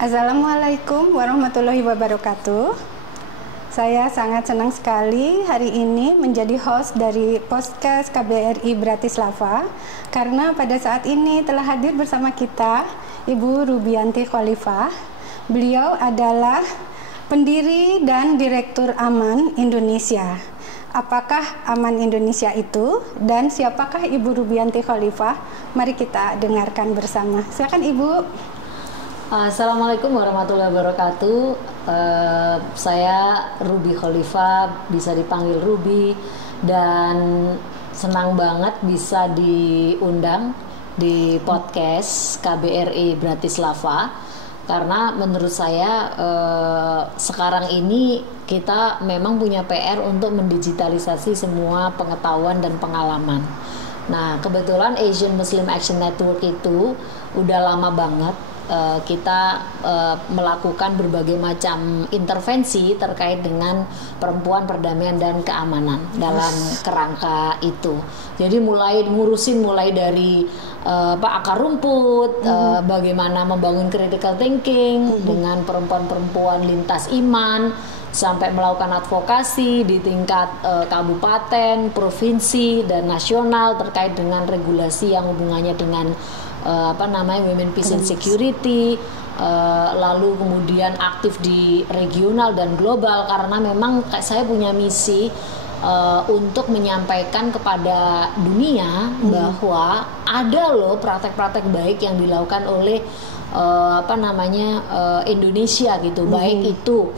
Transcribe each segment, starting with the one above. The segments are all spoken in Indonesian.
Assalamualaikum warahmatullahi wabarakatuh. Saya sangat senang sekali hari ini menjadi host dari podcast KBRI Bratislava karena pada saat ini telah hadir bersama kita Ibu Rubianti Khalifah. Beliau adalah pendiri dan direktur Aman Indonesia. Apakah Aman Indonesia itu dan siapakah Ibu Rubianti Khalifah? Mari kita dengarkan bersama. Silakan Ibu. Assalamualaikum warahmatullahi wabarakatuh. Saya Ruby Khalifah, bisa dipanggil Ruby, dan senang banget bisa diundang di podcast KBRI Bratislava karena menurut saya sekarang ini kita memang punya PR untuk mendigitalisasi semua pengetahuan dan pengalaman. Nah, kebetulan Asian Muslim Action Network itu udah lama banget kita melakukan berbagai macam intervensi terkait dengan perempuan, perdamaian dan keamanan dalam kerangka itu. Jadi mulai dari akar rumput, bagaimana membangun critical thinking dengan perempuan-perempuan lintas iman, sampai melakukan advokasi di tingkat kabupaten, provinsi dan nasional terkait dengan regulasi yang hubungannya dengan Women Peace and Security, lalu kemudian aktif di regional dan global karena memang saya punya misi untuk menyampaikan kepada dunia bahwa ada loh praktek-praktek baik yang dilakukan oleh Indonesia gitu, baik itu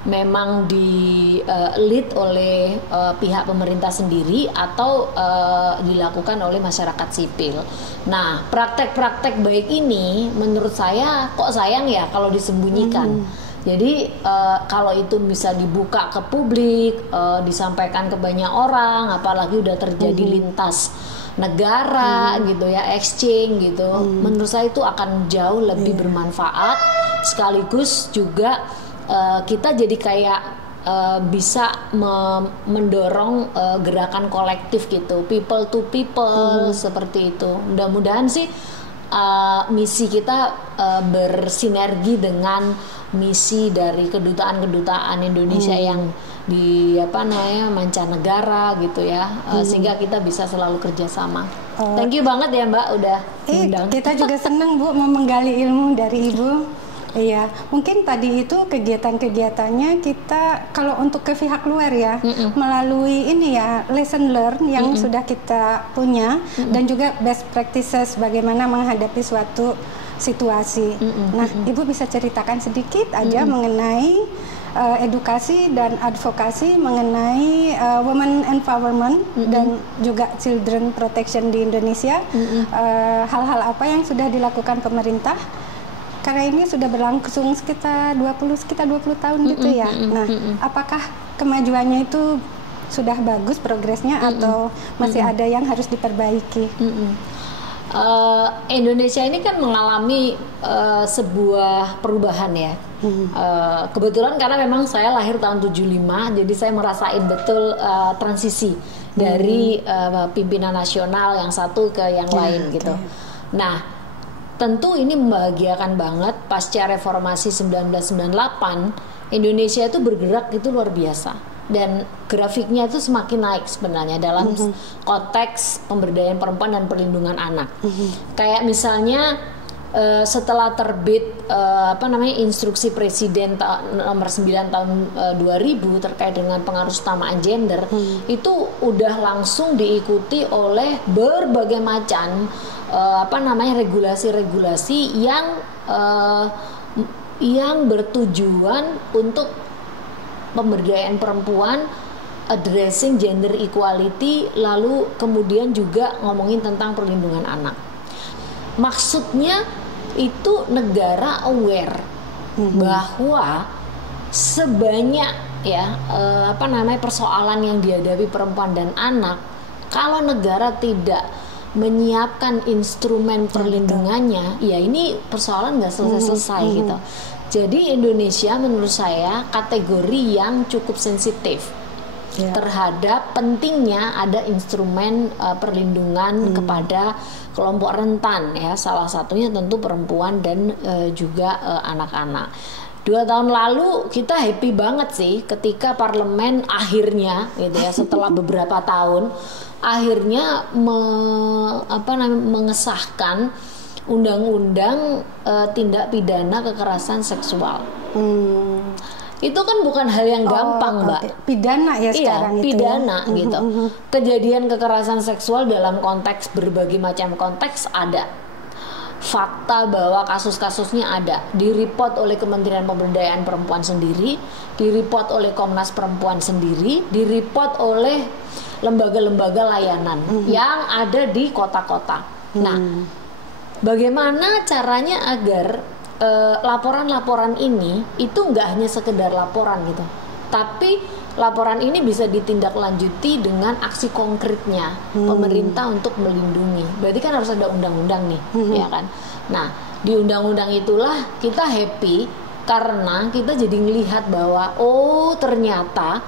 memang di lead oleh pihak pemerintah sendiri atau dilakukan oleh masyarakat sipil. Nah, praktek-praktek baik ini menurut saya kok sayang ya kalau disembunyikan. Jadi kalau itu bisa dibuka ke publik, disampaikan ke banyak orang, apalagi udah terjadi lintas negara gitu ya, exchange gitu. Menurut saya itu akan jauh lebih bermanfaat, sekaligus juga kita jadi kayak bisa mendorong gerakan kolektif gitu, people to people, seperti itu. Mudah-mudahan sih misi kita bersinergi dengan misi dari kedutaan-kedutaan Indonesia yang di mancanegara gitu ya, sehingga kita bisa selalu kerjasama. Thank you banget ya Mbak udah diundang. Kita juga senang Bu mau menggali ilmu dari Ibu. Iya, mungkin tadi itu kegiatan-kegiatannya kita kalau untuk ke pihak luar ya, melalui ini ya lesson learn yang sudah kita punya dan juga best practices bagaimana menghadapi suatu situasi. Nah, Ibu bisa ceritakan sedikit aja mengenai edukasi dan advokasi mengenai women empowerment dan juga children protection di Indonesia. Hal-hal apa yang sudah dilakukan pemerintah? Karena ini sudah berlangsung sekitar 20 tahun gitu ya. Nah, apakah kemajuannya itu sudah bagus progresnya atau masih ada yang harus diperbaiki? Indonesia ini kan mengalami sebuah perubahan ya. Kebetulan karena memang saya lahir tahun 75, jadi saya merasain betul transisi dari pimpinan nasional yang satu ke yang lain gitu. Nah, tentu ini membahagiakan banget. Pasca reformasi 1998 Indonesia itu bergerak itu luar biasa, dan grafiknya itu semakin naik sebenarnya dalam konteks pemberdayaan perempuan dan perlindungan anak. Kayak misalnya setelah terbit instruksi presiden nomor 9 tahun 2000 terkait dengan pengaruh utamaan gender, itu udah langsung diikuti oleh berbagai macam regulasi-regulasi yang bertujuan untuk pemberdayaan perempuan, addressing gender equality, lalu kemudian juga ngomongin tentang perlindungan anak. Maksudnya itu negara aware bahwa sebanyak persoalan yang dihadapi perempuan dan anak, kalau negara tidak menyiapkan instrumen perlindungannya, ya ini persoalan nggak selesai-selesai gitu. Jadi Indonesia menurut saya kategori yang cukup sensitif. terhadap pentingnya ada instrumen perlindungan kepada kelompok rentan ya, salah satunya tentu perempuan dan juga anak-anak. 2 tahun lalu kita happy banget sih ketika parlemen akhirnya gitu ya, setelah beberapa tahun akhirnya mengesahkan undang-undang tindak pidana kekerasan seksual. Itu kan bukan hal yang gampang, Mbak. Pidana ya sekarang itu. Iya, pidana gitu. Kejadian kekerasan seksual dalam konteks berbagai macam konteks ada. Fakta bahwa kasus-kasusnya ada, direport oleh Kementerian Pemberdayaan Perempuan sendiri, direport oleh Komnas Perempuan sendiri, direport oleh lembaga-lembaga layanan yang ada di kota-kota. Nah, bagaimana caranya agar laporan-laporan ini itu nggak hanya sekedar laporan gitu, tapi laporan ini bisa ditindaklanjuti dengan aksi konkretnya pemerintah untuk melindungi. Berarti kan harus ada undang-undang nih, ya kan? Nah, di undang-undang itulah kita happy karena kita jadi melihat bahwa ternyata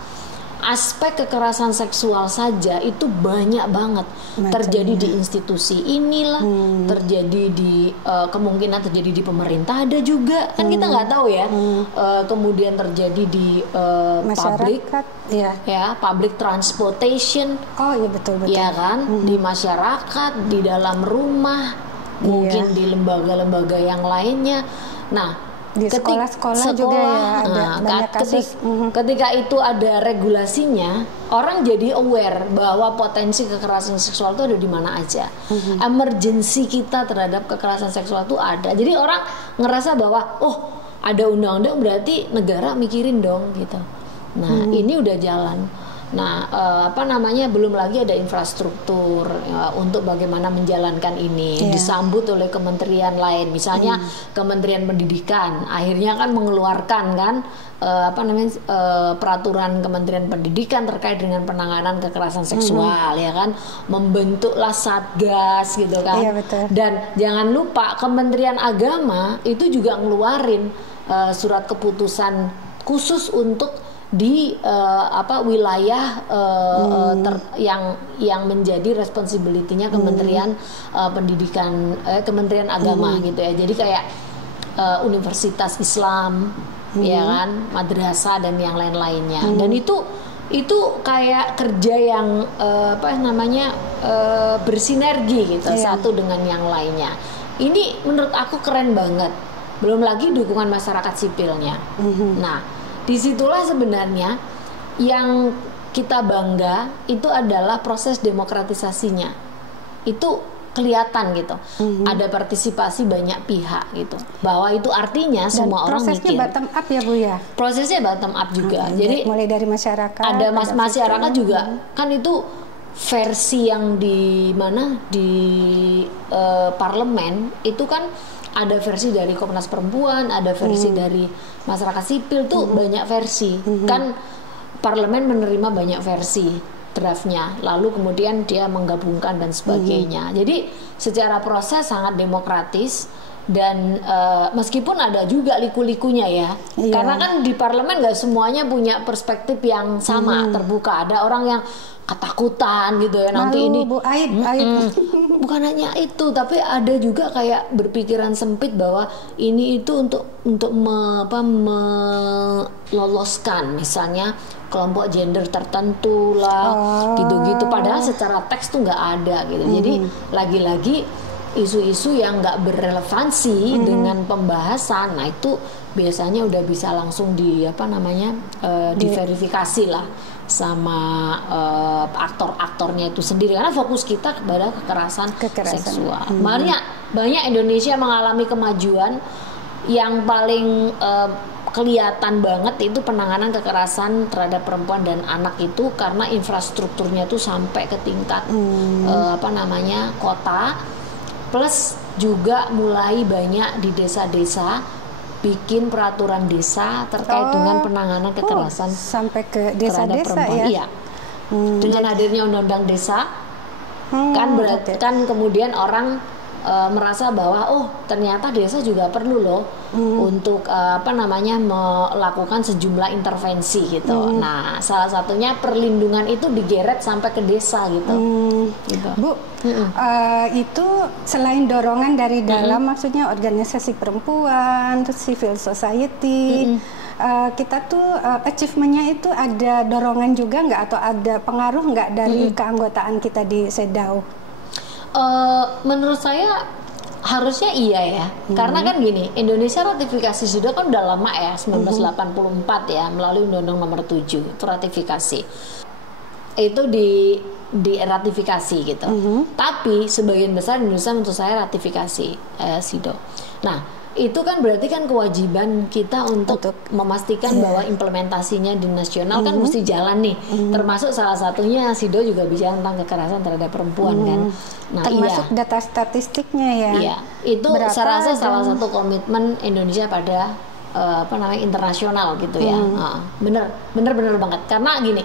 aspek kekerasan seksual saja itu banyak banget terjadi di institusi inilah, terjadi di kemungkinan terjadi di pemerintah ada juga kan kita nggak tahu ya, kemudian terjadi di public ya public transportation, iya betul ya kan, di masyarakat, di dalam rumah, mungkin di lembaga-lembaga yang lainnya. Nah, di sekolah-sekolah juga ya ada banyak kasus. Ketika itu ada regulasinya, orang jadi aware bahwa potensi kekerasan seksual itu ada di mana aja. Emergency kita terhadap kekerasan seksual itu ada. Jadi orang ngerasa bahwa ada undang-undang berarti negara mikirin dong gitu. Nah, ini udah jalan. Nah, belum lagi ada infrastruktur untuk bagaimana menjalankan ini, disambut oleh kementerian lain, misalnya Kementerian Pendidikan, akhirnya kan mengeluarkan kan peraturan Kementerian Pendidikan terkait dengan penanganan kekerasan seksual, ya kan, membentuklah satgas gitu kan, betul. Dan jangan lupa Kementerian Agama itu juga ngeluarin surat keputusan khusus untuk di wilayah yang menjadi responsibility-nya Kementerian Pendidikan, Kementerian Agama gitu ya. Jadi kayak Universitas Islam, ya kan, madrasah dan yang lain-lainnya. Dan itu kayak kerja yang bersinergi gitu, satu dengan yang lainnya. Ini menurut aku keren banget. Belum lagi dukungan masyarakat sipilnya. Nah, disitulah sebenarnya yang kita bangga itu adalah proses demokratisasinya. Itu kelihatan gitu. Ada partisipasi banyak pihak gitu. Bahwa itu artinya semua orang mikir. Prosesnya bottom up ya Bu ya? Prosesnya bottom up juga. Jadi mulai dari masyarakat. Ada masyarakat juga. Kan itu versi yang di parlemen itu kan ada versi dari Komnas Perempuan, ada versi dari masyarakat sipil, tuh banyak versi. Kan parlemen menerima banyak versi draftnya, lalu kemudian dia menggabungkan dan sebagainya. Jadi secara proses sangat demokratis. Dan meskipun ada juga liku-likunya ya, karena kan di parlemen nggak semuanya punya perspektif yang sama, terbuka. Ada orang yang ketakutan gitu ya, nanti ini aib. Bukan hanya itu, tapi ada juga kayak berpikiran sempit bahwa ini itu untuk meloloskan misalnya kelompok gender tertentu lah, gitu-gitu. Padahal secara teks tuh nggak ada gitu. Jadi lagi-lagi isu-isu yang nggak berrelevansi dengan pembahasan, nah itu biasanya udah bisa langsung diverifikasi lah sama aktor-aktornya itu sendiri, karena fokus kita kepada kekerasan seksual. Banyak Indonesia mengalami kemajuan. Yang paling kelihatan banget itu penanganan kekerasan terhadap perempuan dan anak itu karena infrastrukturnya tuh sampai ke tingkat kota. Plus juga mulai banyak di desa-desa bikin peraturan desa terkait dengan penanganan kekerasan sampai ke desa-desa ya. Iya. Dengan hadirnya undang-undang desa kan kemudian orang merasa bahwa oh ternyata desa juga perlu loh untuk melakukan sejumlah intervensi gitu. Nah, salah satunya perlindungan itu digeret sampai ke desa gitu. Gitu. Bu, itu selain dorongan dari dalam, maksudnya organisasi perempuan, terus civil society, kita tuh achievementnya itu ada dorongan juga nggak, atau ada pengaruh nggak dari keanggotaan kita di CEDAW? Menurut saya harusnya iya ya, karena kan gini, Indonesia ratifikasi CEDAW kan udah lama ya, 1984 ya, melalui Undang-Undang Nomor 7 itu ratifikasi, itu di ratifikasi gitu. Tapi sebagian besar Indonesia menurut saya ratifikasi CEDAW. Nah, itu kan berarti kan kewajiban kita untuk memastikan bahwa implementasinya di nasional kan mesti jalan nih. Termasuk salah satunya CEDAW juga bicara tentang kekerasan terhadap perempuan kan. Nah, termasuk data statistiknya ya. Iya, itu saya rasa salah satu komitmen Indonesia pada internasional gitu ya. Bener banget, karena gini,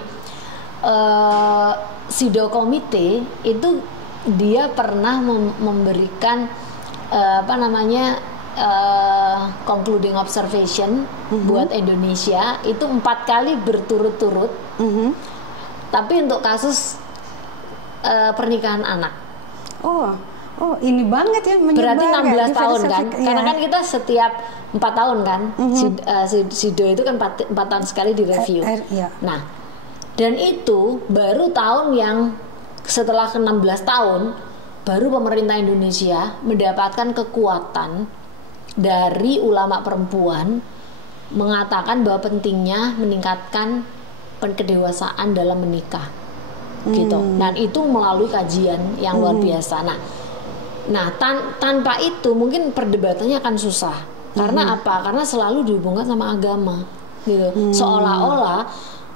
CEDAW Komite itu dia pernah memberikan concluding observation buat Indonesia itu 4 kali berturut-turut, tapi untuk kasus pernikahan anak. Oh, ini banget ya, menyebar. Berarti 16 tahun kan? Karena kan kita setiap 4 tahun kan, CEDAW itu kan 4 tahun sekali direview. Nah, dan itu baru tahun yang setelah ke 16 tahun baru pemerintah Indonesia mendapatkan kekuatan dari ulama perempuan mengatakan bahwa pentingnya meningkatkan kedewasaan dalam menikah gitu. Dan itu melalui kajian yang luar biasa. Nah, tanpa itu mungkin perdebatannya akan susah. Karena apa? Karena selalu dihubungkan sama agama gitu. Seolah-olah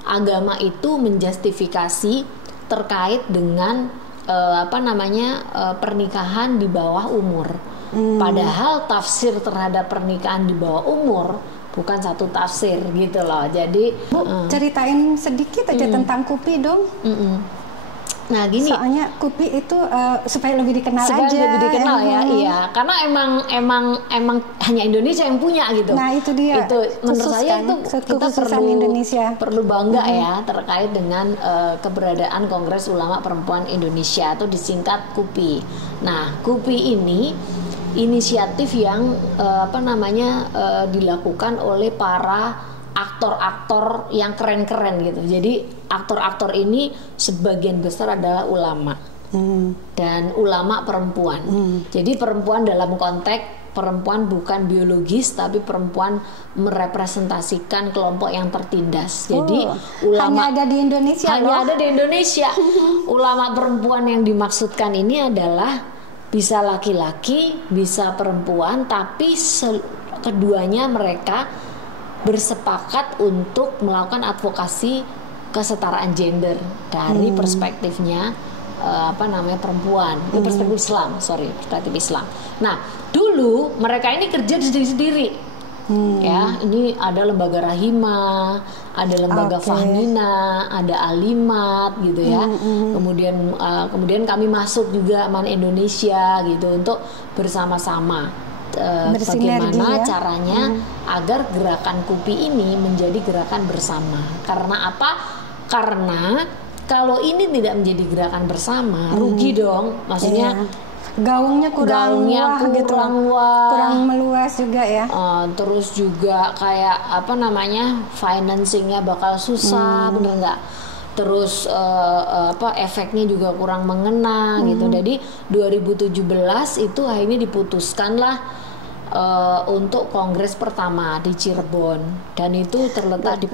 agama itu menjustifikasi terkait dengan pernikahan di bawah umur. Padahal tafsir terhadap pernikahan di bawah umur bukan satu tafsir gitu loh. Jadi Bu, ceritain sedikit aja tentang KUPI dong. Nah gini, soalnya KUPI itu supaya lebih dikenal aja. Lebih dikenal ya, iya. Karena emang hanya Indonesia yang punya gitu. Nah itu dia. Itu menurut saya itu kita perlu bangga ya terkait dengan keberadaan Kongres Ulama Perempuan Indonesia atau disingkat KUPI. Nah KUPI ini inisiatif yang dilakukan oleh para aktor-aktor yang keren-keren gitu. Jadi aktor-aktor ini sebagian besar adalah ulama dan ulama perempuan. Jadi perempuan dalam konteks perempuan bukan biologis, tapi perempuan merepresentasikan kelompok yang tertindas. Jadi ulama hanya ada di Indonesia. Ada di Indonesia. Ulama perempuan yang dimaksudkan ini adalah bisa laki-laki, bisa perempuan, tapi keduanya mereka bersepakat untuk melakukan advokasi kesetaraan gender dari perspektifnya perempuan, perspektif Islam. Nah, dulu mereka ini kerja sendiri-sendiri. Ya, ini ada lembaga Rahima, ada lembaga Fahmina, ada Alimat gitu ya. Kemudian kami masuk juga Aman Indonesia gitu untuk bersama-sama bagaimana caranya agar gerakan KUPI ini menjadi gerakan bersama. Karena apa? Karena kalau ini tidak menjadi gerakan bersama, rugi dong. Maksudnya gaungnya kurang meluas juga ya. Terus juga kayak financingnya bakal susah, bener nggak? Terus efeknya juga kurang mengena gitu. Jadi 2017 itu akhirnya diputuskanlah untuk kongres pertama di Cirebon, dan itu terletak di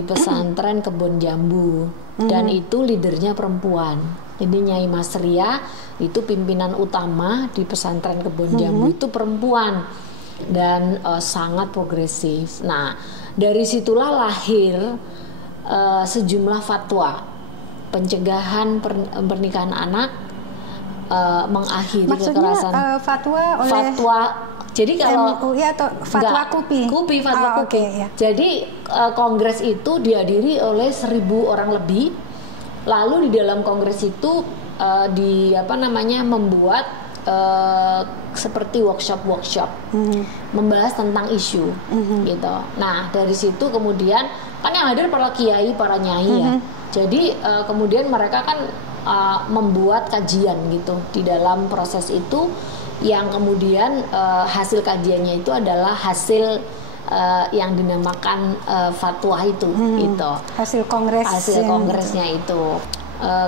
pesantren Kebon Jambu, dan itu leadernya perempuan. Jadi Nyai Mas Ria itu pimpinan utama di pesantren Kebon Jambu itu perempuan dan sangat progresif. Nah dari situlah lahir sejumlah fatwa pencegahan pernikahan anak, mengakhiri kekerasan. Jadi kalau MUI atau fatwa KUPI? Fatwa KUPI. Okay, ya. Jadi kongres itu dihadiri oleh 1.000 orang lebih. Lalu di dalam kongres itu membuat seperti workshop membahas tentang isu gitu. Nah dari situ kemudian kan yang hadir para kiai, para nyai ya. Jadi kemudian mereka kan membuat kajian gitu di dalam proses itu, yang kemudian hasil kajiannya itu adalah hasil yang dinamakan fatwa itu gitu. Hasil kongresnya itu.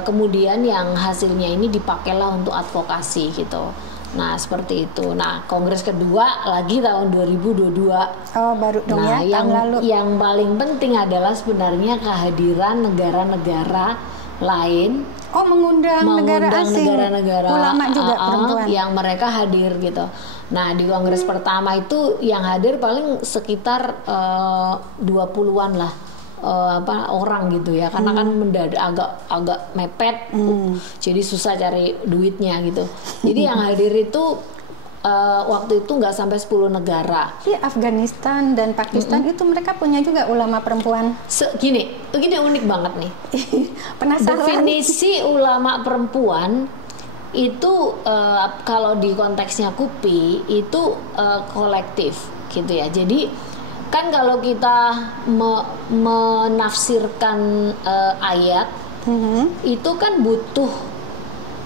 Kemudian yang hasilnya ini dipakailah untuk advokasi gitu. Nah seperti itu. Nah kongres kedua lagi tahun 2022. Oh baru dong ya, tahun lalu. Yang paling penting adalah sebenarnya kehadiran negara-negara lain. Oh mengundang negara asing, negara-negara ulama juga perempuan yang mereka hadir gitu. Nah di kongres pertama itu yang hadir paling sekitar 20-an lah. Orang gitu ya, karena kan mendadak agak mepet, jadi susah cari duitnya gitu. Jadi yang hadir itu waktu itu nggak sampai 10 negara. Di Afghanistan dan Pakistan itu mereka punya juga ulama perempuan. Gini unik banget nih. Penasaran. Definisi ulama perempuan itu kalau di konteksnya KUPI itu kolektif gitu ya. Jadi kan kalau kita menafsirkan ayat itu kan butuh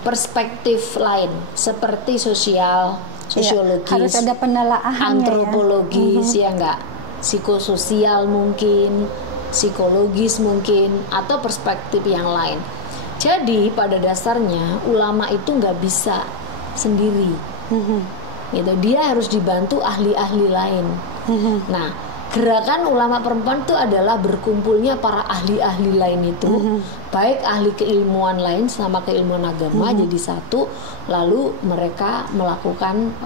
perspektif lain seperti sosiologis, harus ada penelaahannya, antropologis ya enggak, psikososial mungkin, psikologis mungkin, atau perspektif yang lain. Jadi pada dasarnya ulama itu nggak bisa sendiri, gitu. Dia harus dibantu ahli-ahli lain. Nah gerakan ulama perempuan itu adalah berkumpulnya para ahli-ahli lain itu, baik ahli keilmuan lain sama keilmuan agama jadi satu, lalu mereka melakukan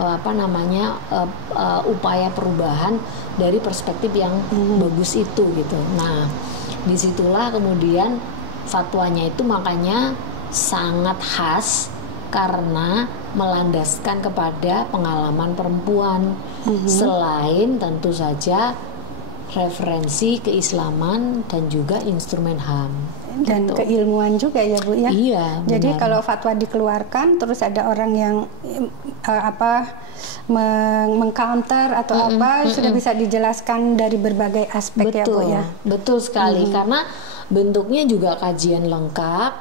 upaya perubahan dari perspektif yang bagus itu gitu. Nah disitulah kemudian fatwanya itu makanya sangat khas karena melandaskan kepada pengalaman perempuan, selain tentu saja referensi keislaman dan juga instrumen HAM dan gitu. Keilmuan juga ya Bu ya. Iya. Jadi benar. kalau fatwa dikeluarkan terus ada orang yang mengcounter atau sudah bisa dijelaskan dari berbagai aspek. Betul, ya Bu ya. Betul sekali karena bentuknya juga kajian lengkap,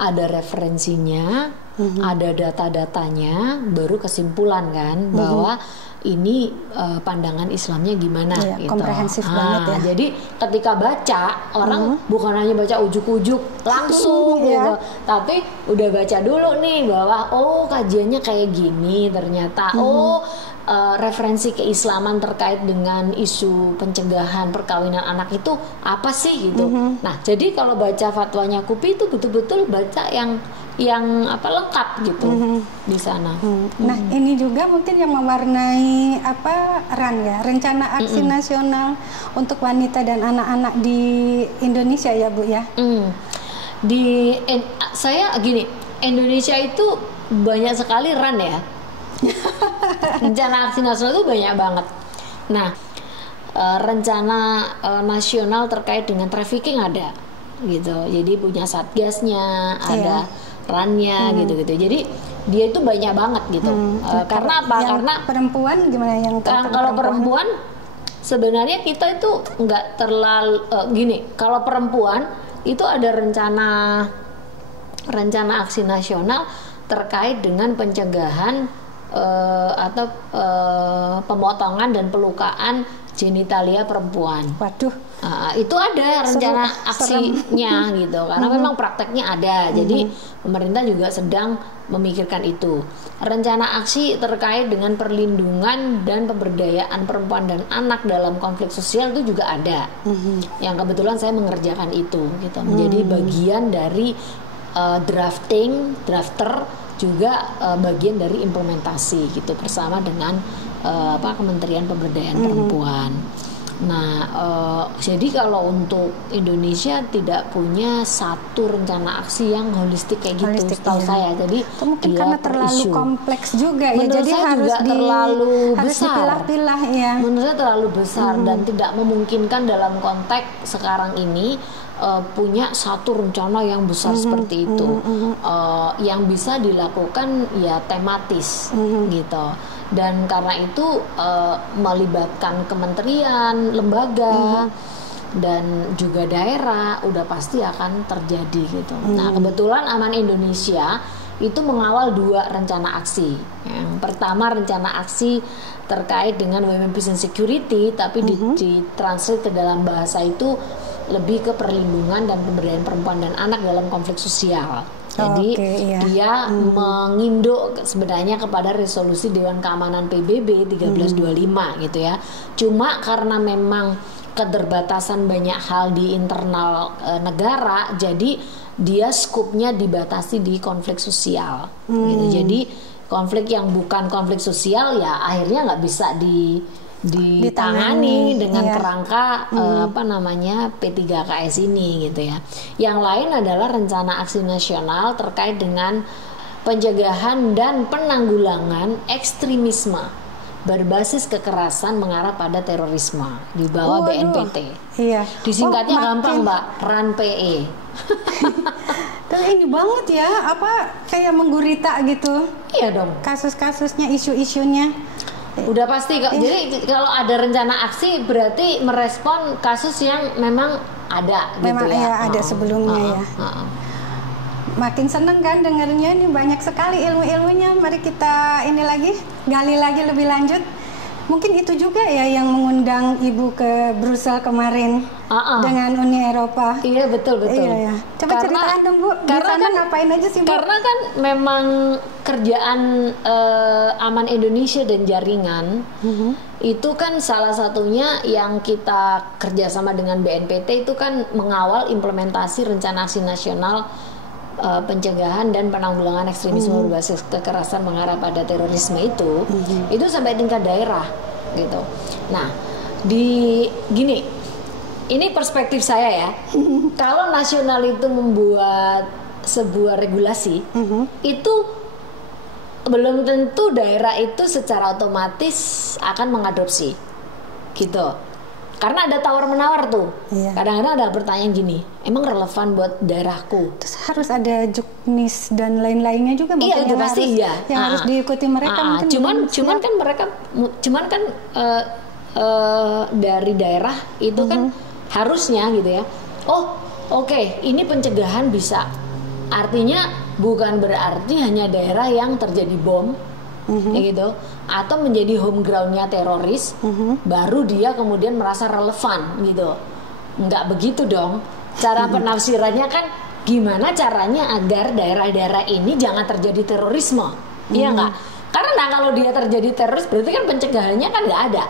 ada referensinya, ada data-datanya, baru kesimpulan kan bahwa ini pandangan Islamnya gimana gitu. Komprehensif banget ya. Jadi ketika baca orang bukan hanya baca ujuk-ujuk langsung gitu, tapi udah baca dulu nih bahwa kajiannya kayak gini ternyata. Referensi keislaman terkait dengan isu pencegahan perkawinan anak itu apa sih gitu. Nah, jadi kalau baca fatwanya KUPI itu betul-betul baca yang lengkap gitu di sana. Nah, ini juga mungkin yang mewarnai rencana aksi nasional untuk wanita dan anak-anak di Indonesia ya Bu ya. Saya gini, Indonesia itu banyak sekali RAN ya. Rencana aksi nasional itu banyak banget. Nah, rencana nasional terkait dengan trafficking ada, gitu. Jadi punya satgasnya, ada rannya, gitu-gitu. Jadi dia itu banyak banget gitu. Karena apa? Karena perempuan gimana yang kalau perempuan sebenarnya kita itu nggak terlalu gini. Kalau perempuan itu ada rencana aksi nasional terkait dengan pencegahan atau pemotongan dan pelukaan genitalia perempuan. Waduh. Itu ada rencana aksinya gitu, karena memang prakteknya ada. Jadi pemerintah juga sedang memikirkan itu. Rencana aksi terkait dengan perlindungan dan pemberdayaan perempuan dan anak dalam konflik sosial itu juga ada. Yang kebetulan saya mengerjakan itu, gitu. Menjadi bagian dari drafter juga bagian dari implementasi gitu bersama dengan Kementerian Pemberdayaan Perempuan. Nah, jadi kalau untuk Indonesia tidak punya satu rencana aksi yang holistik kayak gitu, setahu saya. Jadi itu mungkin karena terlalu kompleks juga ya. Menurut jadi saya harus juga terlalu harus besar. Dipilah-pilah ya. Menurut saya terlalu besar dan tidak memungkinkan dalam konteks sekarang ini punya satu rencana yang besar seperti itu, yang bisa dilakukan ya tematis gitu. Dan karena itu melibatkan kementerian, lembaga dan juga daerah udah pasti akan terjadi gitu. Nah, kebetulan Aman Indonesia itu mengawal 2 rencana aksi. Yang pertama rencana aksi terkait dengan Women Peace and Security, tapi ditranslate ke dalam bahasa itu lebih ke perlindungan dan pemberdayaan perempuan dan anak dalam konflik sosial. Jadi dia menginduk sebenarnya kepada resolusi Dewan Keamanan PBB 1325 gitu ya. Cuma karena memang keterbatasan banyak hal di internal negara, jadi dia skupnya dibatasi di konflik sosial gitu. Jadi konflik yang bukan konflik sosial ya akhirnya nggak bisa ditangani dengan kerangka apa namanya P3KS ini gitu ya. Yang lain adalah rencana aksi nasional terkait dengan pencegahan dan penanggulangan ekstremisme berbasis kekerasan mengarah pada terorisme di bawah BNPT. Iya. Disingkatnya gampang, Mbak, RAN-PE. Tuh ini banget ya, apa kayak menggurita gitu. Iya dong. Kasus-kasusnya, isu-isunya. Udah pasti kok. Jadi kalau ada rencana aksi berarti merespon kasus yang memang ada gitu memang ya. Ada sebelumnya ya. Makin seneng kan dengarnya, ini banyak sekali ilmu-ilmunya. Mari kita ini lagi gali lagi lebih lanjut. Mungkin itu juga ya yang mengundang Ibu ke Brussels kemarin dengan Uni Eropa. Iya betul. Iya, ya. Coba ceritakan dong Bu, di sana kan, ngapain aja sih Bu? Karena kan memang kerjaan Aman Indonesia dan jaringan itu kan salah satunya yang kita kerjasama dengan BNPT itu kan mengawal implementasi rencana aksi nasional pencegahan dan penanggulangan ekstremisme berbasis kekerasan mengarah pada terorisme itu sampai tingkat daerah gitu. Nah, ini perspektif saya ya. Kalau nasional itu membuat sebuah regulasi, itu belum tentu daerah itu secara otomatis akan mengadopsi gitu. Karena ada tawar-menawar tuh. Iya. Kadang-kadang ada pertanyaan gini, emang relevan buat daerahku? Terus harus ada juknis dan lain-lainnya juga mungkin yang pasti harus diikuti mereka mungkin. Cuman kan dari daerah itu kan harusnya gitu ya. Oh, oke, ini pencegahan bisa. Artinya bukan berarti hanya daerah yang terjadi bom gitu, atau menjadi home groundnya teroris, baru dia kemudian merasa relevan gitu. Nggak begitu dong. Cara penafsirannya kan gimana caranya agar daerah-daerah ini jangan terjadi terorisme, iya nggak? Karena kalau dia terjadi teroris berarti kan pencegahannya kan nggak ada.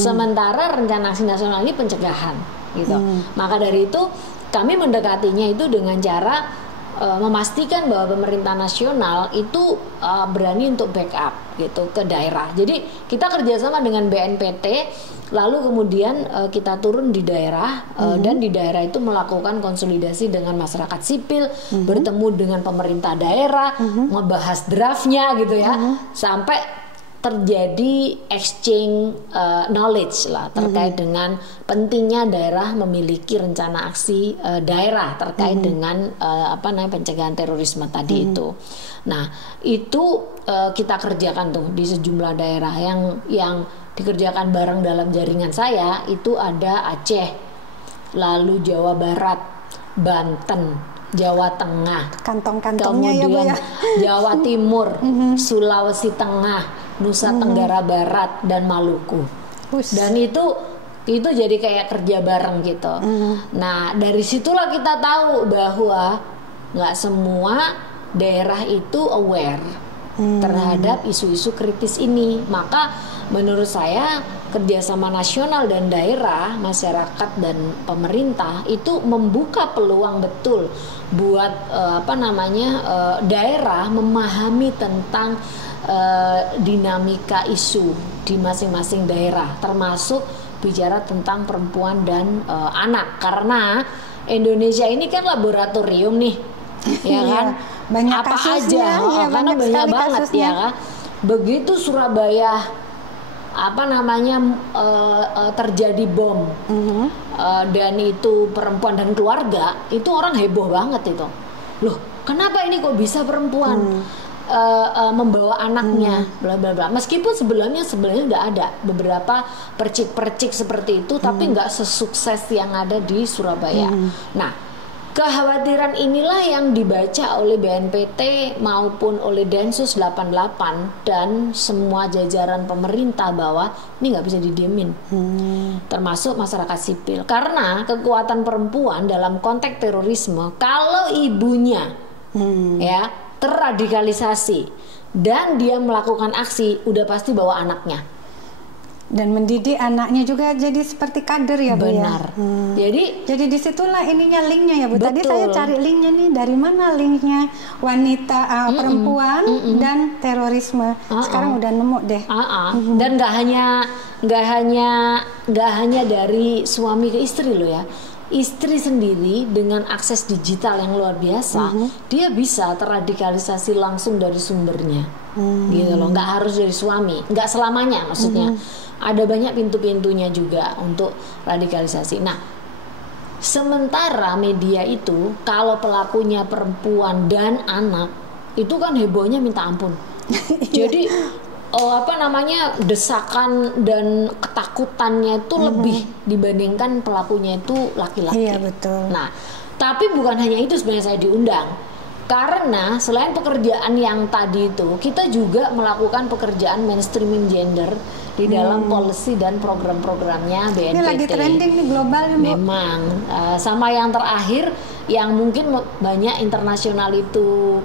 Sementara rencana aksi nasional ini pencegahan gitu. Maka dari itu kami mendekatinya itu dengan cara memastikan bahwa pemerintah nasional itu berani untuk backup gitu ke daerah. Jadi kita kerjasama dengan BNPT, lalu kemudian kita turun di daerah dan di daerah itu melakukan konsolidasi dengan masyarakat sipil, bertemu dengan pemerintah daerah, ngebahas draftnya gitu ya, sampai terjadi exchange knowledge lah terkait dengan pentingnya daerah memiliki rencana aksi daerah terkait dengan pencegahan terorisme tadi itu. Nah, itu kita kerjakan tuh di sejumlah daerah yang dikerjakan bareng dalam jaringan saya itu ada Aceh, lalu Jawa Barat, Banten, Jawa Tengah, kantong-kantongnya ya Bu ya. Jawa Timur, Sulawesi Tengah, Nusa Tenggara Barat dan Maluku. Dan itu jadi kayak kerja bareng gitu. Nah, dari situlah kita tahu bahwa nggak semua daerah itu aware terhadap isu-isu kritis ini. Maka menurut saya kerjasama nasional dan daerah, masyarakat dan pemerintah itu membuka peluang betul buat daerah memahami tentang dinamika isu di masing-masing daerah, termasuk bicara tentang perempuan dan anak, karena Indonesia ini kan laboratorium nih, ya kan? Banyak apa kasusnya, aja, karena banyak banget kasusnya. Ya kan? Begitu Surabaya terjadi bom dan itu perempuan dan keluarga, itu orang heboh banget itu. Loh, kenapa ini kok bisa perempuan membawa anaknya, bla bla bla. Meskipun sebelumnya nggak ada beberapa percik-percik seperti itu, tapi nggak sesukses yang ada di Surabaya. Nah, kekhawatiran inilah yang dibaca oleh BNPT maupun oleh Densus 88 dan semua jajaran pemerintah bahwa ini nggak bisa didiemin, termasuk masyarakat sipil. Karena kekuatan perempuan dalam konteks terorisme, kalau ibunya ya terradikalisasi dan dia melakukan aksi, udah pasti bawa anaknya. Dan mendidik anaknya juga jadi seperti kader ya Bu. Benar. Ya? Jadi disitulah ininya linknya ya Bu. Betul. Tadi saya cari linknya nih, dari mana linknya wanita perempuan dan terorisme. Sekarang udah nemu deh. Dan nggak hanya dari suami ke istri loh ya. Istri sendiri dengan akses digital yang luar biasa, dia bisa terradikalisasi langsung dari sumbernya, gitu loh. Nggak harus dari suami, nggak selamanya maksudnya. Ada banyak pintu-pintunya juga untuk radikalisasi. Nah, sementara media itu kalau pelakunya perempuan dan anak, itu kan hebohnya minta ampun. Jadi desakan dan ketakutannya itu lebih dibandingkan pelakunya itu laki-laki. Iya, betul. Nah, tapi bukan hanya itu sebenarnya saya diundang. Karena selain pekerjaan yang tadi itu, kita juga melakukan pekerjaan mainstreaming gender di dalam policy dan program-programnya BNPT. Ini lagi trending nih global ya, Bu. Memang sama yang terakhir yang mungkin banyak internasional itu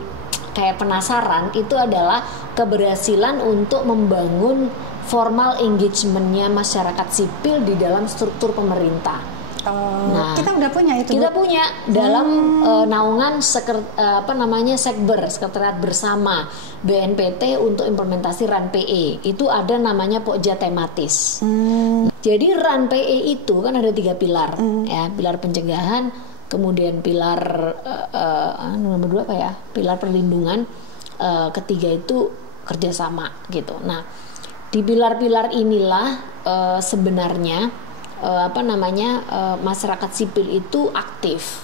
kayak penasaran, itu adalah keberhasilan untuk membangun formal engagementnya masyarakat sipil di dalam struktur pemerintah. Nah, kita udah punya itu. Kita punya dalam naungan Sekber, Sekretariat Bersama BNPT untuk implementasi RAN PE. Itu ada namanya pokja tematis. Jadi RAN PE itu kan ada 3 pilar, ya, pilar pencegahan, kemudian pilar nomor 2 apa ya? Pilar perlindungan, ketiga itu kerjasama gitu. Nah, di pilar-pilar inilah sebenarnya masyarakat sipil itu aktif.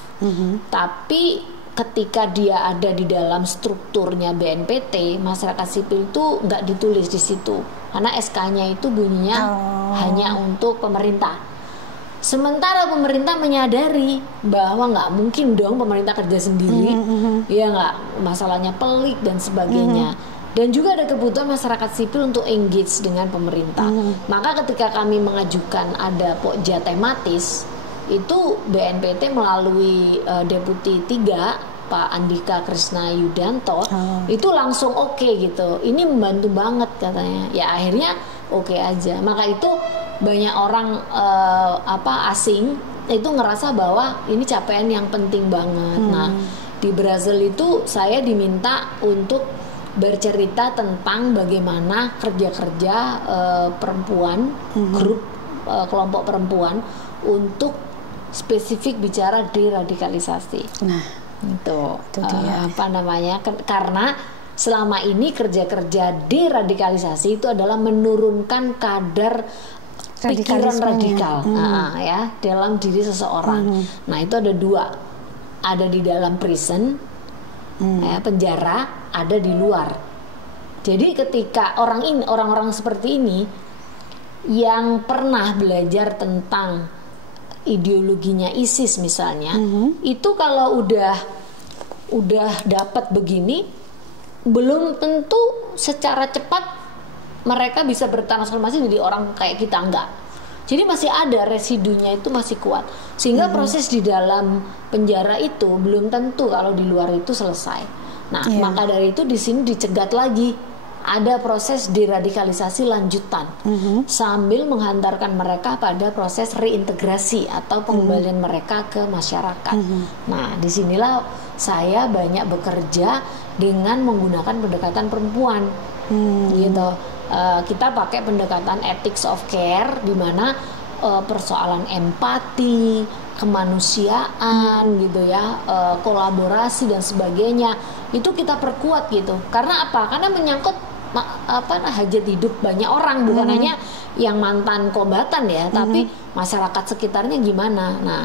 Tapi ketika dia ada di dalam strukturnya BNPT, masyarakat sipil itu nggak ditulis di situ karena SK-nya itu bunyinya hanya untuk pemerintah. Sementara pemerintah menyadari bahwa nggak mungkin dong pemerintah kerja sendiri, ya nggak, masalahnya pelik dan sebagainya. Dan juga ada kebutuhan masyarakat sipil untuk engage dengan pemerintah. Maka ketika kami mengajukan ada pokja tematis, itu BNPT melalui Deputi 3 Pak Andika Krisna Yudanto itu langsung oke gitu. Ini membantu banget katanya. Ya akhirnya oke aja. Maka itu banyak orang asing itu ngerasa bahwa ini capaian yang penting banget. Nah, di Brazil itu saya diminta untuk bercerita tentang bagaimana kerja-kerja perempuan, grup kelompok perempuan untuk spesifik bicara deradikalisasi. Nah, itu karena selama ini kerja-kerja deradikalisasi itu adalah menurunkan kadar pikiran radikal ya dalam diri seseorang. Nah, itu ada 2, ada di dalam prison, penjara, ada di luar. Jadi ketika orang-orang seperti ini yang pernah belajar tentang ideologinya ISIS misalnya, itu kalau udah dapat begini, belum tentu secara cepat mereka bisa bertransformasi jadi orang kayak kita, enggak. Jadi masih ada residunya, itu masih kuat. Sehingga proses di dalam penjara itu belum tentu kalau di luar itu selesai. Nah, maka dari itu di sini dicegat lagi. Ada proses deradikalisasi lanjutan sambil menghantarkan mereka pada proses reintegrasi atau pengembalian mereka ke masyarakat. Nah, disinilah saya banyak bekerja dengan menggunakan pendekatan perempuan, gitu. Kita pakai pendekatan ethics of care, di mana persoalan empati, kemanusiaan, gitu ya, kolaborasi dan sebagainya itu kita perkuat gitu. Karena apa? Karena menyangkut hajat hidup banyak orang, bukan hanya yang mantan kombatan ya, tapi masyarakat sekitarnya gimana. Nah,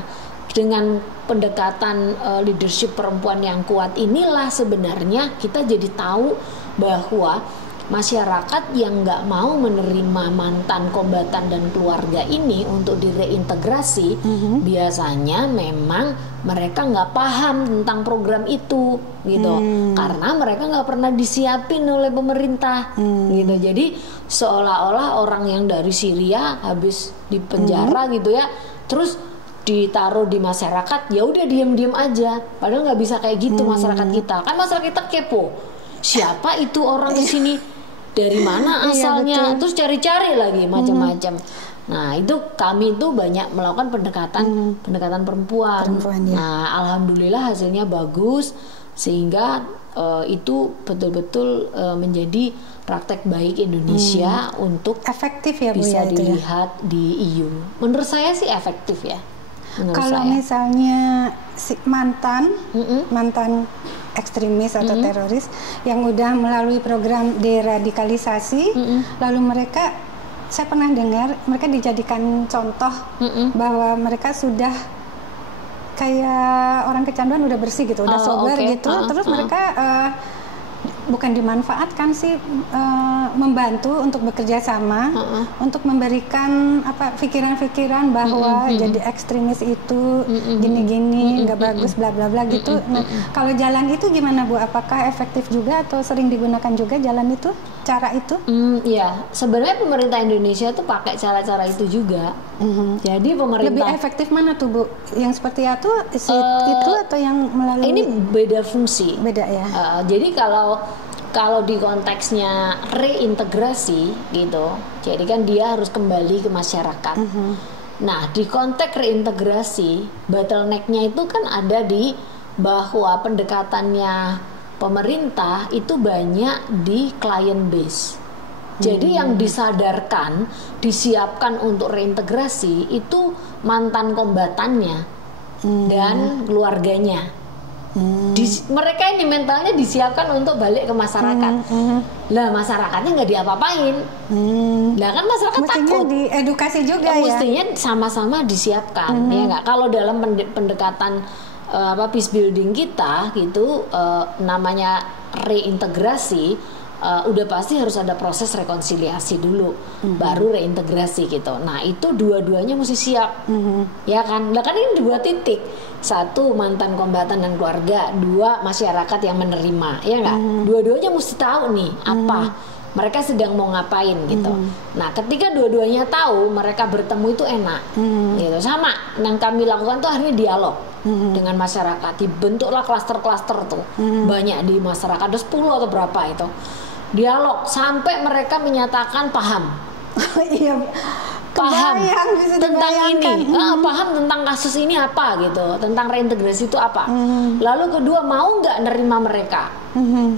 dengan pendekatan leadership perempuan yang kuat inilah sebenarnya kita jadi tahu bahwa masyarakat yang nggak mau menerima mantan kombatan dan keluarga ini untuk direintegrasi, biasanya memang mereka nggak paham tentang program itu, gitu, karena mereka nggak pernah disiapin oleh pemerintah, gitu. Jadi seolah-olah orang yang dari Syria habis di penjara, gitu ya, terus ditaruh di masyarakat, ya udah diem-diem aja, padahal nggak bisa kayak gitu. Masyarakat kita kan, masyarakat kita kepo, siapa itu orang di sini, dari mana asalnya, terus cari-cari lagi macam-macam. Nah, itu kami itu banyak melakukan pendekatan perempuan. Ya. Nah, alhamdulillah hasilnya bagus, sehingga itu betul-betul menjadi praktek baik Indonesia untuk efektif ya, Bu, bisa ya, dilihat di EU. Menurut saya sih efektif ya. Kalau misalnya si mantan ekstremis atau teroris yang udah melalui program deradikalisasi, lalu mereka, saya pernah dengar mereka dijadikan contoh bahwa mereka sudah kayak orang kecanduan udah bersih gitu, udah sober gitu, terus mereka bukan dimanfaatkan sih, membantu untuk bekerja sama, untuk memberikan pikiran-pikiran bahwa jadi ekstremis itu gini-gini nggak bagus, bla bla bla gitu. Nah, kalau jalan itu gimana, Bu? Apakah efektif juga atau sering digunakan juga jalan itu, cara itu? Ya, sebenarnya pemerintah Indonesia tuh pakai cara-cara itu juga. Jadi pemerintah lebih efektif mana tuh, Bu? Yang seperti itu atau yang melalui? Ini beda fungsi. Beda ya. Jadi kalau di konteksnya reintegrasi gitu, jadi kan dia harus kembali ke masyarakat. Nah, di konteks reintegrasi, bottleneck-nya itu kan ada di bahwa pendekatannya pemerintah itu banyak di client base. Jadi yang disadarkan, disiapkan untuk reintegrasi itu mantan kombatannya dan keluarganya. Mereka ini mentalnya disiapkan untuk balik ke masyarakat. Lah, masyarakatnya nggak diapa-apain. Nah, kan masyarakat mestinya takut. Diedukasi juga ya. Mestinya sama-sama disiapkan, ya nggak? Kalau dalam pendekatan peace building kita gitu, namanya reintegrasi, udah pasti harus ada proses rekonsiliasi dulu, baru reintegrasi gitu. Nah, itu dua-duanya mesti siap, ya kan? Nah, kan ini dua titik, satu mantan kombatan dan keluarga, dua masyarakat yang menerima, ya nggak? Dua-duanya mesti tahu nih apa mereka sedang mau ngapain gitu. Nah, ketika dua-duanya tahu, mereka bertemu itu enak, gitu. Sama yang kami lakukan tuh akhirnya dialog dengan masyarakat, dibentuklah klaster-klaster tuh, banyak di masyarakat, ada 10 atau berapa itu. Dialog sampai mereka menyatakan paham. Iya, paham bisa tentang ini, paham tentang kasus ini apa gitu, tentang reintegrasi itu apa. Lalu kedua, mau nggak nerima mereka.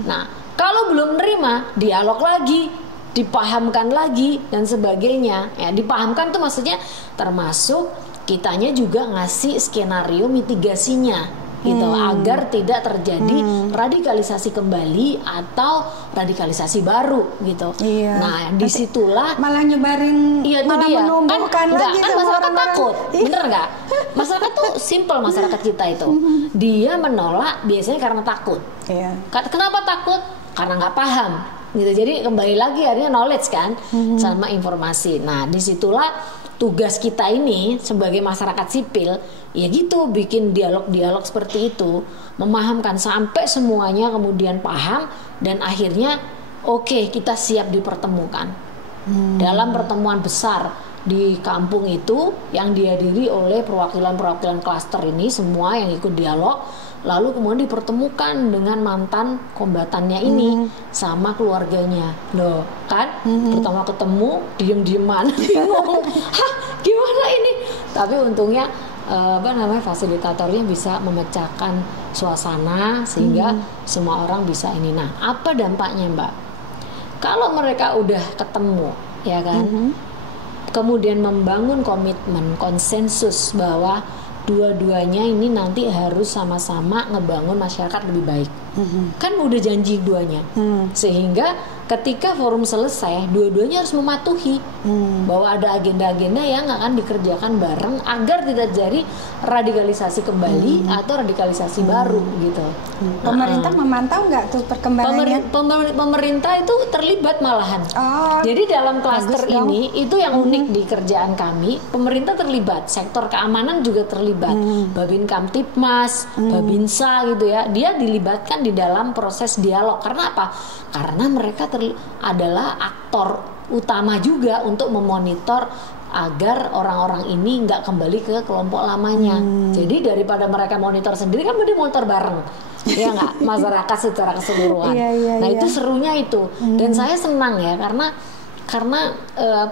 Nah, kalau belum nerima, dialog lagi, dipahamkan lagi dan sebagainya. Ya, dipahamkan tuh maksudnya termasuk kitanya juga ngasih skenario mitigasinya. Gitu, agar tidak terjadi radikalisasi kembali atau radikalisasi baru gitu. Iya. Nah, disitulah malah nyebarin, malah menumbuhkan lagi kan masyarakat takut, bener nggak? Masyarakat tuh simple, masyarakat kita itu dia menolak biasanya karena takut. Iya. Kenapa takut? Karena nggak paham. Gitu. Jadi kembali lagi akhirnya knowledge kan, sama informasi. Nah, disitulah tugas kita ini sebagai masyarakat sipil, ya gitu, bikin dialog-dialog seperti itu, memahamkan sampai semuanya kemudian paham dan akhirnya oke, kita siap dipertemukan dalam pertemuan besar di kampung itu yang dihadiri oleh perwakilan-perwakilan klaster ini semua yang ikut dialog. Lalu kemudian dipertemukan dengan mantan kombatannya ini sama keluarganya, loh kan? Pertama ketemu diem-dieman, bingung, hah gimana ini? Tapi untungnya fasilitatornya bisa memecahkan suasana sehingga semua orang bisa ini. Nah, apa dampaknya, Mbak? Kalau mereka udah ketemu, ya kan? Kemudian membangun komitmen, konsensus bahwa dua-duanya ini nanti harus sama-sama ngebangun masyarakat lebih baik. Kan udah janji duanya. Sehingga ketika forum selesai, dua-duanya harus mematuhi bahwa ada agenda-agenda yang akan dikerjakan bareng agar tidak terjadi radikalisasi kembali atau radikalisasi baru gitu. Pemerintah memantau nggak tuh perkembangannya? Pemerintah itu terlibat malahan. Jadi dalam klaster ini itu yang unik di kerjaan kami, pemerintah terlibat, sektor keamanan juga terlibat, Babin Kamtipmas, Babinsa gitu ya, dia dilibatkan di dalam proses dialog. Karena apa? Karena mereka adalah aktor utama juga untuk memonitor agar orang-orang ini nggak kembali ke kelompok lamanya. Jadi daripada mereka monitor sendiri, kan mereka monitor bareng, ya nggak, masyarakat secara keseluruhan. Nah itu serunya itu. Dan saya senang ya karena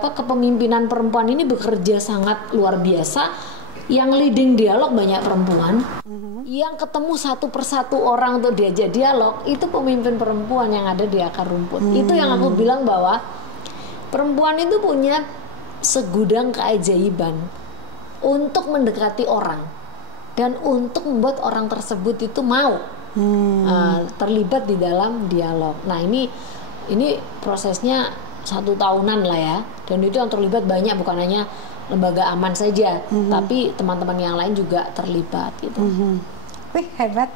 kepemimpinan perempuan ini bekerja sangat luar biasa. Yang leading dialog banyak perempuan, yang ketemu satu persatu orang untuk diajak dialog itu pemimpin perempuan yang ada di akar rumput. Itu yang aku bilang bahwa perempuan itu punya segudang keajaiban untuk mendekati orang dan untuk membuat orang tersebut itu mau terlibat di dalam dialog. Nah ini prosesnya 1 tahunan lah ya, dan itu yang terlibat banyak, bukan hanya lembaga aman saja, tapi teman-teman yang lain juga terlibat gitu. Wih, hebat.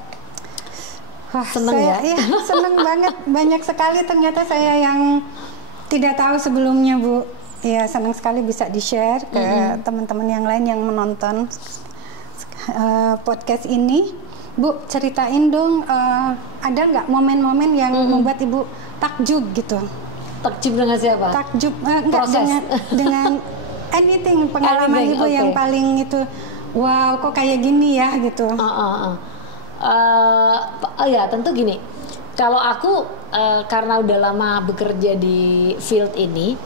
Wah, seneng ya? Iya, seneng banget. Banyak sekali ternyata saya yang tidak tahu sebelumnya, Bu. Ya, senang sekali bisa di-share ke teman-teman yang lain yang menonton podcast ini. Bu, ceritain dong, ada nggak momen-momen yang membuat Ibu takjub gitu? Takjub dengan siapa? Takjub, enggak, dengan anything, pengalaman Ibu yang paling itu, wow, kok kayak gini ya gitu. Ya tentu gini, kalau aku karena udah lama bekerja di field ini,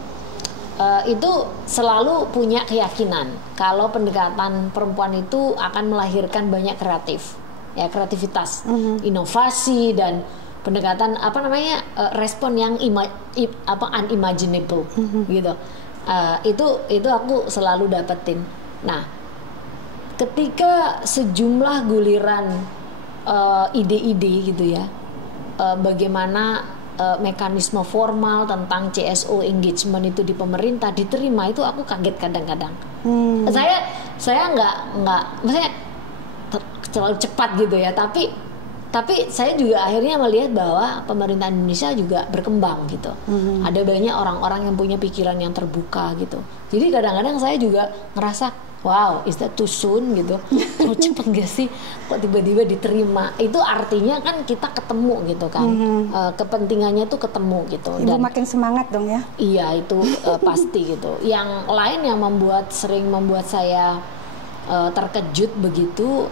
itu selalu punya keyakinan kalau pendekatan perempuan itu akan melahirkan banyak kreativitas, inovasi dan pendekatan respon yang unimaginable gitu. Itu aku selalu dapetin. Nah, ketika sejumlah guliran ide-ide gitu ya, bagaimana mekanisme formal tentang CSO engagement itu di pemerintah diterima, itu aku kaget kadang-kadang. Saya nggak maksudnya terlalu cepat gitu ya, tapi saya juga akhirnya melihat bahwa pemerintah Indonesia juga berkembang gitu. Ada banyak orang-orang yang punya pikiran yang terbuka gitu. Jadi kadang-kadang saya juga ngerasa, wow, is that too soon gitu? Mau cepet gak sih? Kok tiba-tiba diterima? Itu artinya kan kita ketemu gitu kan. Kepentingannya tuh ketemu gitu. Ibu makin semangat dong ya? Iya, itu pasti gitu. Yang lain yang sering membuat saya terkejut begitu,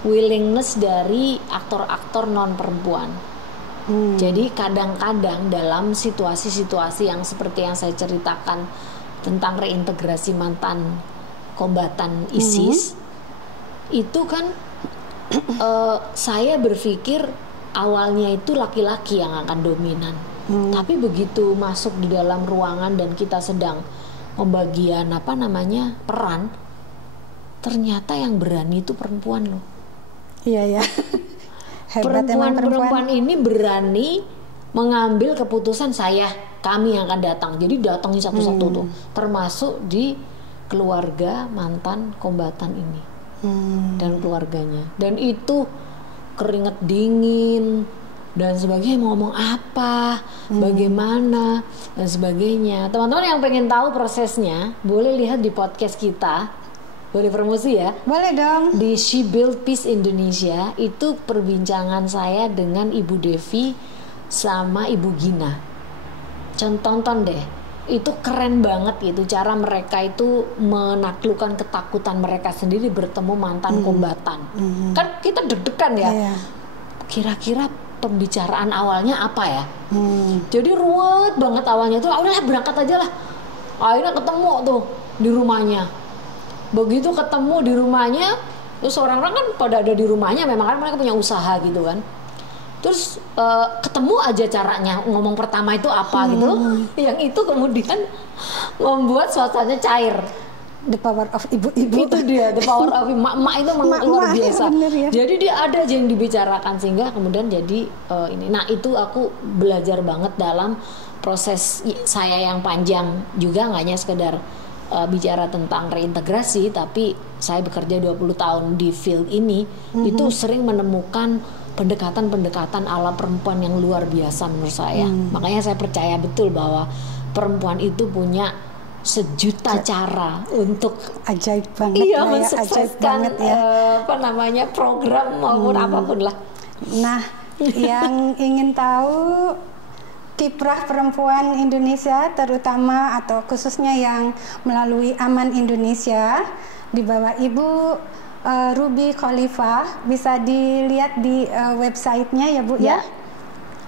willingness dari aktor-aktor non perempuan. Jadi kadang-kadang dalam situasi-situasi yang seperti yang saya ceritakan tentang reintegrasi mantan kombatan ISIS, itu kan saya berpikir awalnya itu laki-laki yang akan dominan, tapi begitu masuk di dalam ruangan dan kita sedang pembagian peran, ternyata yang berani itu perempuan loh. Iya ya. Perempuan ini berani mengambil keputusan kami yang akan datang. Jadi datangin satu-satu tuh, termasuk di keluarga mantan kombatan ini dan keluarganya. Dan itu keringet dingin dan sebagainya, mau ngomong apa, bagaimana dan sebagainya. Teman-teman yang pengen tahu prosesnya, boleh lihat di podcast kita. Boleh promosi ya? Boleh dong. Di She Build Peace Indonesia, itu perbincangan saya dengan Ibu Devi sama Ibu Gina. Tonton deh. Itu keren banget gitu, cara mereka itu menaklukkan ketakutan mereka sendiri bertemu mantan kombatan. Kan kita deg-degan ya. Kira-kira pembicaraan awalnya apa ya? Jadi ruwet banget awalnya tuh. Udah berangkat aja lah. Akhirnya ketemu tuh di rumahnya. Begitu ketemu di rumahnya, terus orang-orang kan pada ada di rumahnya, memang kan mereka punya usaha gitu kan. Terus ketemu aja caranya ngomong pertama itu apa gitu. Yang itu kemudian membuat suasananya cair. The power of ibu-ibu. Itu dia, the power of emak-emak itu memang luar biasa. Bener, ya. Jadi dia ada aja yang dibicarakan sehingga kemudian jadi ini. Nah itu aku belajar banget dalam proses saya yang panjang juga, nggak hanya sekedar bicara tentang reintegrasi, tapi saya bekerja 20 tahun di field ini, itu sering menemukan pendekatan-pendekatan ala perempuan yang luar biasa menurut saya. Makanya saya percaya betul bahwa perempuan itu punya sejuta cara untuk ajaib banget, iya, mensukseskan program maupun apapun lah. Nah, yang ingin tahu kiprah perempuan Indonesia terutama atau khususnya yang melalui Aman Indonesia di bawah Ibu Ruby Khalifah, bisa dilihat di websitenya ya Bu ya.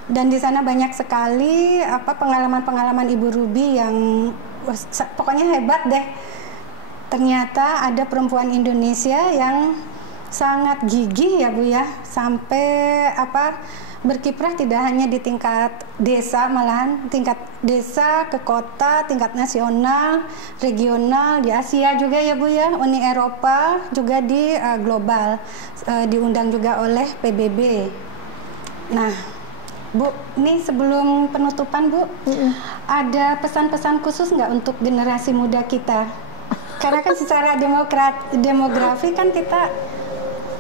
Dan di sana banyak sekali pengalaman-pengalaman Ibu Ruby yang pokoknya hebat deh. Ternyata ada perempuan Indonesia yang sangat gigih ya Bu ya, sampai berkiprah tidak hanya di tingkat desa, malahan tingkat desa ke kota, tingkat nasional, regional, di Asia juga ya Bu ya, Uni Eropa, juga di global, diundang juga oleh PBB. Nah Bu, ini sebelum penutupan Bu, ada pesan-pesan khusus nggak untuk generasi muda kita? Karena kan secara demografi kan kita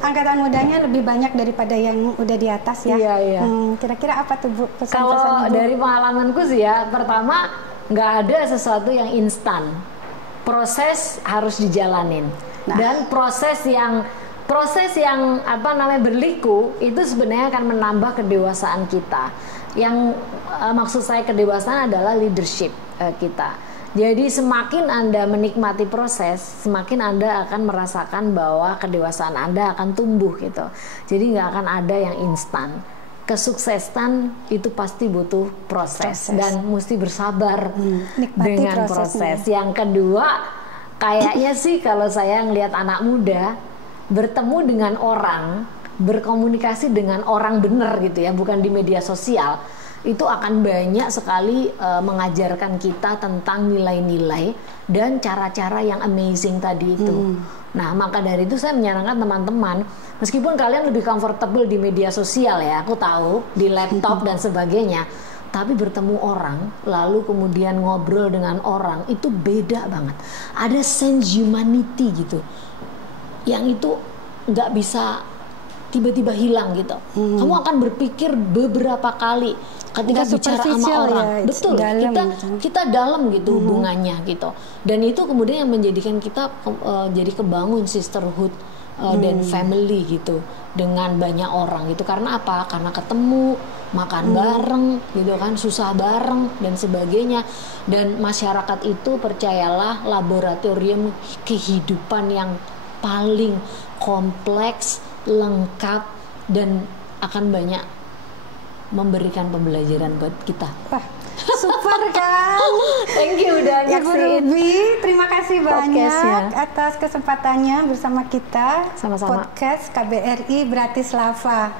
angkatan mudanya lebih banyak daripada yang udah di atas ya. Iya. Kira-kira apa tuh Bu pesan-pesan Kalau Bu? dari pengalamanku sih ya, pertama nggak ada sesuatu yang instan. Proses harus dijalanin. Dan proses yang berliku itu sebenarnya akan menambah kedewasaan kita. Yang maksud saya kedewasaan adalah leadership kita. Jadi semakin Anda menikmati proses, semakin Anda akan merasakan bahwa kedewasaan Anda akan tumbuh gitu. Jadi nggak akan ada yang instan. Kesuksesan itu pasti butuh proses. Dan mesti bersabar dengan proses. Yang kedua, kayaknya sih kalau saya ngelihat anak muda bertemu dengan orang, berkomunikasi dengan orang benar gitu ya, bukan di media sosial, itu akan banyak sekali mengajarkan kita tentang nilai-nilai dan cara-cara yang amazing tadi itu. Nah, maka dari itu saya menyarankan teman-teman, meskipun kalian lebih comfortable di media sosial ya, aku tahu, di laptop dan sebagainya, tapi bertemu orang, lalu kemudian ngobrol dengan orang, itu beda banget. Ada sense humanity gitu, yang itu nggak bisa tiba-tiba hilang gitu. Kamu akan berpikir beberapa kali ketika bicara sama orang. Ya, betul, kita dalam gitu hubungannya gitu. Dan itu kemudian yang menjadikan kita jadi kebangun sisterhood dan family gitu dengan banyak orang gitu. Karena apa? Karena ketemu, makan bareng gitu kan, susah bareng dan sebagainya. Dan masyarakat itu percayalah laboratorium kehidupan yang paling kompleks, lengkap, dan akan banyak memberikan pembelajaran buat kita. Wah, super kan? Thank you udah Ibu nyaksiin. Ruby, terima kasih banyak Podcastnya. atas kesempatannya bersama kita. Sama-sama. Podcast KBRI Bratislava.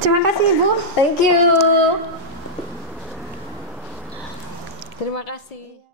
Terima kasih Ibu. Thank you. Terima kasih.